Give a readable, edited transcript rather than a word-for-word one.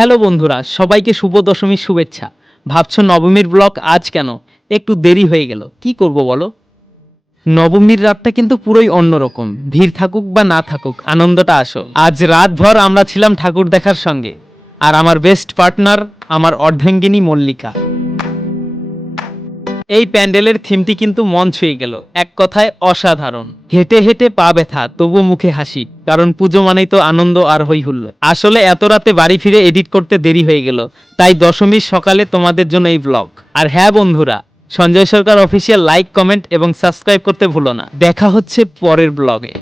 Hello বন্ধুরা, সবাইকে শুভ দশমীর শুভেচ্ছা। ভাবছো নবমীর ব্লগ আজ কেন একটু দেরি হয়ে গেল? কি করব বলো? নবমীর রাতটা কিন্তু পুরোই অন্যরকম। ভিড় থাকুক বা না থাকুক, আনন্দটা আসো। আজ রাতভর আমরা ছিলাম ঠাকুর দেখার সঙ্গে, আর আমার বেস্ট পার্টনার আমার অর্ধাঙ্গিনী মল্লিকা। এই প্যান্ডেলের থিমটি কিন্তু মন ছুঁয়ে গেল, এক কথায় অসাধারণ। হেঁটে হেঁটে পা ব্যথা, তবু মুখে হাসি, কারণ পুজো মানেই তো আনন্দ আর হই হুল্লোড়। আসলে এত রাতে বাড়ি ফিরে এডিট করতে দেরি হয়ে গেল, তাই দশমীর সকালে তোমাদের জন্য এই ব্লগ। আর হ্যাঁ বন্ধুরা, সঞ্জয় সরকার অফিসিয়াল লাইক, কমেন্ট এবং সাবস্ক্রাইব করতে ভুলো না। দেখা হচ্ছে পরের ব্লগে।